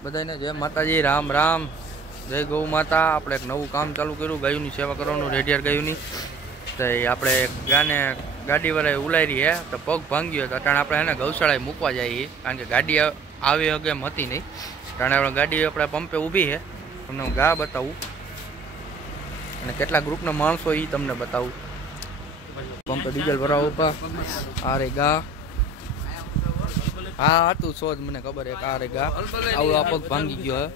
બધાને જય માતાજી, રામ રામ, જય ગૌ માતા। આપણે એક નવું કામ ચાલુ કર્યું, ગાયોની સેવા કરવાનું, રેડિયાર ગાયોની। તો આપણે ગાડીવાળાએ ઉલારી હે તો પગ ભાંગ્યો તો અટાણે આપણે એને ગૌશાળાએ મૂકવા જઈએ, કારણ કે ગાડી આવી હગે એમ હતી નહીં। અટાણે આપણે ગાડી આપણે પંપે ઊભી છે, તમને હું ગા બતાવું અને કેટલા ગ્રુપના માણસો એ તમને બતાવું। પંપે ડીઝલ ભરાવા ઉભા, આ રે ગા, હા હતું સોજ મને ખબર હે, આ રે ગા આવું આ પગ ભાંગી ગયો હે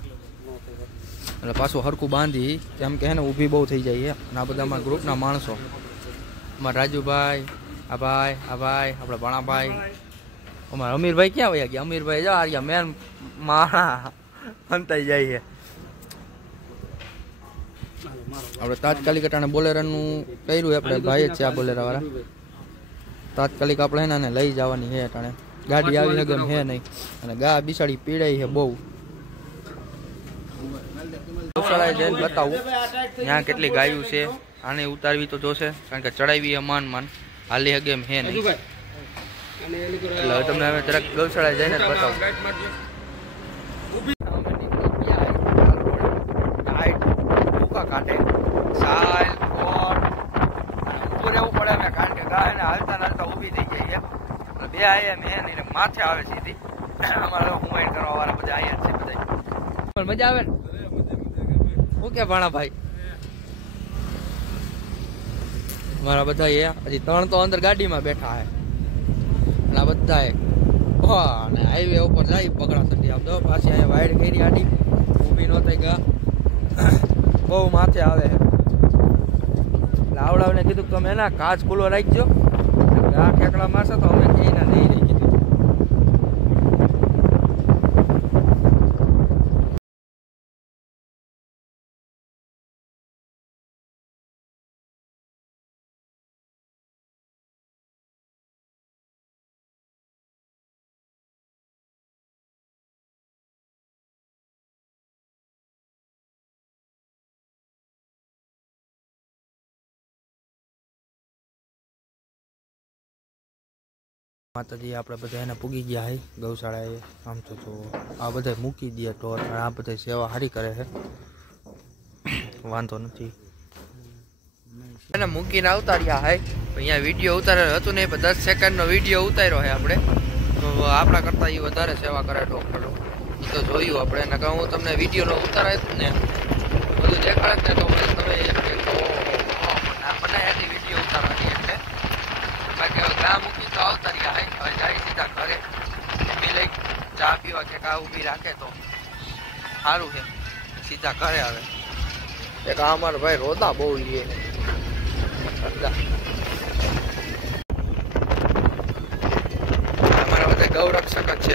એટલે પાછું હરખું બાંધી, કેમ કે હે ને ઊભી બહુ થઈ જાય છે। અને આ બધા અમારા ગ્રુપના માણસો, અમારા રાજુભાઈ, આ ભાઈ આપણે ભણાભાઈ, અમારા અમીરભાઈ ક્યાં વયા ગયા? અમીરભાઈ જા ગયા મેન માણા ફંતાઈ જાય છે। આપણે તાત્કાલિક અટાણે બોલેરાનું કર્યું, આપણે ભાઈ જ છે આ બોલેરા વાળા। તાત્કાલિક આપણે એને લઈ જવાની છે અટાણે, ગાડી આવી હગે એમ હે નહીં, અને ગા બિસાડી પીડાઈ છે બહુ। ગૌશાળાએ જઈને બતાવું ત્યાં કેટલી ગાયું છે, આને ઉતારવી તો જોશે, કારણ કે ચડાવી માન હાલી હગે એમ હે નહીં, એટલે હવે તમને હવે જરાક ગૌશાળાએ જઈને જ બતાવું। કાઢે સાલ ઉપર એવું પડે ને, કારણ કે ગાય ને હાલતા હાલતા ઊભી થઈ જાય છે, બે આયા મેં નહીં માથે આવે સીધી। અમારે હુમાઈન કરવા વાળા બધા આયા છે, બધા મજા આવે ને? શું કે ભાણાભાઈ મારા બધા એ હજી 3 તો અંદર ગાડીમાં બેઠા હે, અને આ બધા અને હાઈવે ઉપર જાય પકડા સટી આમ દો પાછી અહીંયા વાઈડ કરી ગાડી ઊભી નો થઈ ગા, બહુ માથે આવે છે। એટલે આવડાવને કીધું તમે એના કાચ ખુલ્લો રાખજો, આ ઠેકડા મારશે તો અમે કહીને નહીં રહી કીધું। માતાજી આપણે બધા એને પૂગી ગયા હે ગૌશાળાએ, આમ તો આ બધા મૂકી દે ઢોર, આ બધા સેવા સારી કરે છે, વાંધો નથી। એને મૂકીને આવતા રહ્યા હે, અહીંયા વિડીયો ઉતારેલો હતું નહીં, 10 સેકન્ડનો વિડીયો ઉતાર્યો છે આપણે, તો આપણા કરતાં એ વધારે સેવા કરે ડોક્ટરો, એ તો જોયું આપણે। એને કહું હું તમને વિડીયોનો ઉતારાય ને બધું દેખાડે ને તો તમે બનાવ્યાથી વિડીયો ઉતારવાની, એટલે બાકી હવે ગા મૂકી તો આવતા રહ્યા હે, હવે જાય સીધા ઘરે લઈ ચા પીવા કે કા ઊભી રાખે તો સારું છે, સીધા ઘરે આવે। એક અમારો ભાઈ રોદા બહુ લે, અમારા બધા ગૌરક્ષક જ છે।